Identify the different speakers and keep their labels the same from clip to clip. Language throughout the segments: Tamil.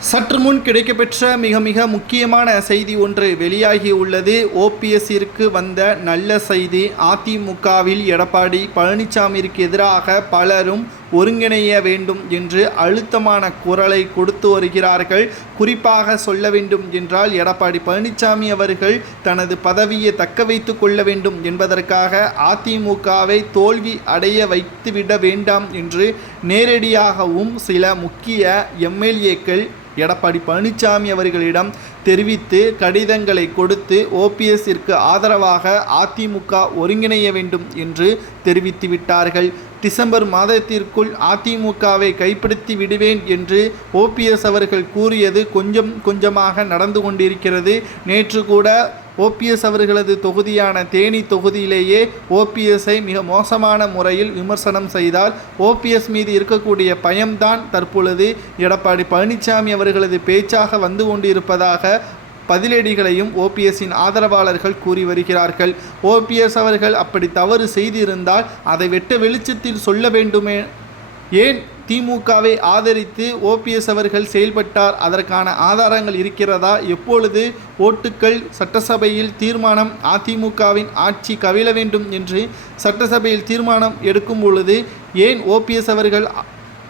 Speaker 1: சற்று முன் கிடைக்கப்பெற்ற மிக மிக முக்கியமான செய்தி ஒன்று வெளியாகி உள்ளது. ஓபிஎஸ்ஸிற்கு வந்த நல்ல செய்தி அதிமுகவில் எடப்பாடி பழனிசாமிக்கு எதிராக பலரும் ஒருங்கிணைய வேண்டும் என்று அழுத்தமான குரலை கொடுத்து வருகிறார்கள். குறிப்பாக சொல்ல வேண்டும் என்றால் எடப்பாடி பழனிசாமி அவர்கள் தனது பதவியை தக்க வைத்து கொள்ள வேண்டும் என்பதற்காக அதிமுகவை தோல்வி அடைய வைத்துவிட வேண்டாம் என்று நேரடியாகவும் சில முக்கிய எம்எல்ஏக்கள் எடப்பாடி பழனிசாமி அவர்களிடம் தெரிவித்து கடிதங்களை கொடுத்து ஓபிஎஸ்ஸிற்கு ஆதரவாக அதிமுக ஒருங்கிணைய வேண்டும் என்று தெரிவித்து விட்டார்கள். டிசம்பர் மாதத்திற்குள் அதிமுகவை கைப்படுத்தி விடுவேன் என்று ஓபிஎஸ் அவர்கள் கூறியது கொஞ்சம் கொஞ்சமாக நடந்து கொண்டிருக்கிறது. நேற்று கூட ஓபிஎஸ் அவர்களது தொகுதியான தேனி தொகுதியிலேயே ஓபிஎஸ்ஐ மிக மோசமான முறையில் விமர்சனம் செய்தால் ஓபிஎஸ் மீது இருக்கக்கூடிய பயம்தான் தற்பொழுது எடப்பாடி பழனிசாமி அவர்களது பேச்சாக வந்து கொண்டிருப்பதாக பதிலடிகளையும் ஓபிஎஸ்ஸின் ஆதரவாளர்கள் கூறி வருகிறார்கள். ஓபிஎஸ் அவர்கள் அப்படி தவறு செய்திருந்தால் அதை வெட்ட வெளிச்சத்தில் சொல்ல வேண்டுமே ஏன் திமுகவை ஆதரித்து ஓபிஎஸ் அவர்கள் செயல்பட்டார்? அதற்கான ஆதாரங்கள் இருக்கிறதா? எப்பொழுது ஓட்டுக்கள் சட்டசபையில் தீர்மானம் அதிமுகவின் ஆட்சி கவிழ வேண்டும் என்று சட்டசபையில் தீர்மானம் எடுக்கும் பொழுது ஏன் ஓபிஎஸ் அவர்கள்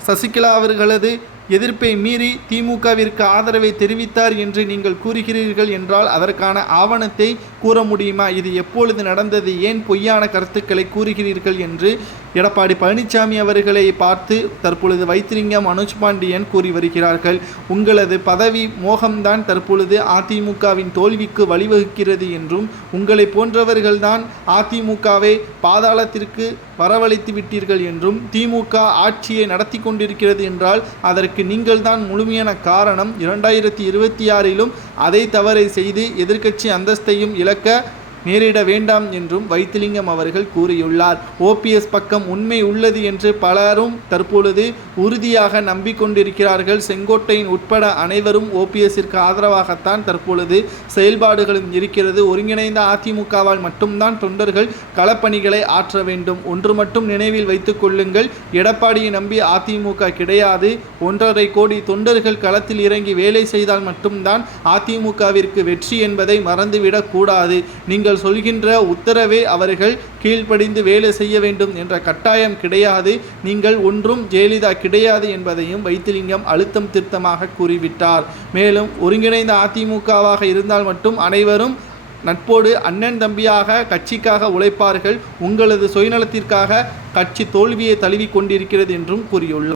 Speaker 1: சசிகலா அவர்களது எதிர்ப்பை மீறி திமுகவிற்கு ஆதரவை தெரிவித்தார் என்று நீங்கள் கூறுகிறீர்கள் என்றால் அதற்கான ஆவணத்தை கூற முடியுமா? இது எப்பொழுது நடந்தது? ஏன் பொய்யான கருத்துக்களை கூறுகிறீர்கள் என்று எடப்பாடி பழனிசாமி அவர்களை பார்த்து தற்பொழுது வைத்திலிங்கம் மனோஜ் பாண்டியன் கூறி வருகிறார்கள். உங்களது பதவி மோகம்தான் தற்பொழுது அதிமுகவின் தோல்விக்கு வழிவகுக்கிறது என்றும் உங்களை போன்றவர்கள்தான் அதிமுகவை பாதாளத்திற்கு வரவழைத்து விட்டீர்கள் என்றும் திமுக ஆட்சியை நடத்தி கொண்டிருக்கிறது என்றால் அதற்கு நீங்கள்தான் முழுமையான காரணம். இரண்டாயிரத்தி இருபத்தி ஆறிலும் அதை தவறை செய்து எதிர்க்கட்சி அந்தஸ்தையும் இழக்க நேரிட வேண்டாம் என்றும் வைத்திலிங்கம் அவர்கள் கூறியுள்ளார். ஓபிஎஸ் பக்கம் உண்மை உள்ளது என்று பலரும் தற்பொழுது உறுதியாக நம்பிக்கொண்டிருக்கிறார்கள். செங்கோட்டையின் உட்பட அனைவரும் ஓபிஎஸ்ஸிற்கு ஆதரவாகத்தான் தற்பொழுது செயல்பாடுகளும் இருக்கிறது. ஒருங்கிணைந்த அதிமுகவால் மட்டும்தான் தொண்டர்கள் களப்பணிகளை ஆற்ற வேண்டும். ஒன்று மட்டும் நினைவில் வைத்துக் கொள்ளுங்கள். எடப்பாடியை நம்பி அதிமுக கிடையாது. ஒன்றரை கோடி தொண்டர்கள் களத்தில் இறங்கி வேலை செய்தால் மட்டும்தான் அதிமுகவிற்கு வெற்றி என்பதை மறந்துவிடக் கூடாது. நீங்கள் சொல்கின்ற உத்தரவே அவர்கள் கீழ்ப்படிந்து வேலை செய்ய வேண்டும் என்ற கட்டாயம் கிடையாது. நீங்கள் ஒன்றும் ஜெயலலிதா கிடையாது என்பதையும் வைத்திலிங்கம் அழுத்தம் திருத்தமாக கூறிவிட்டார். மேலும் ஒருங்கிணைந்த அதிமுகவாக இருந்தால் மட்டும் அனைவரும் நட்போடு அண்ணன் தம்பியாக கட்சிக்காக உழைப்பார்கள். உங்களது சுயநலத்திற்காக கட்சி தோல்வியை தழுவிக் கொண்டிருக்கிறது என்றும் கூறியுள்ளார்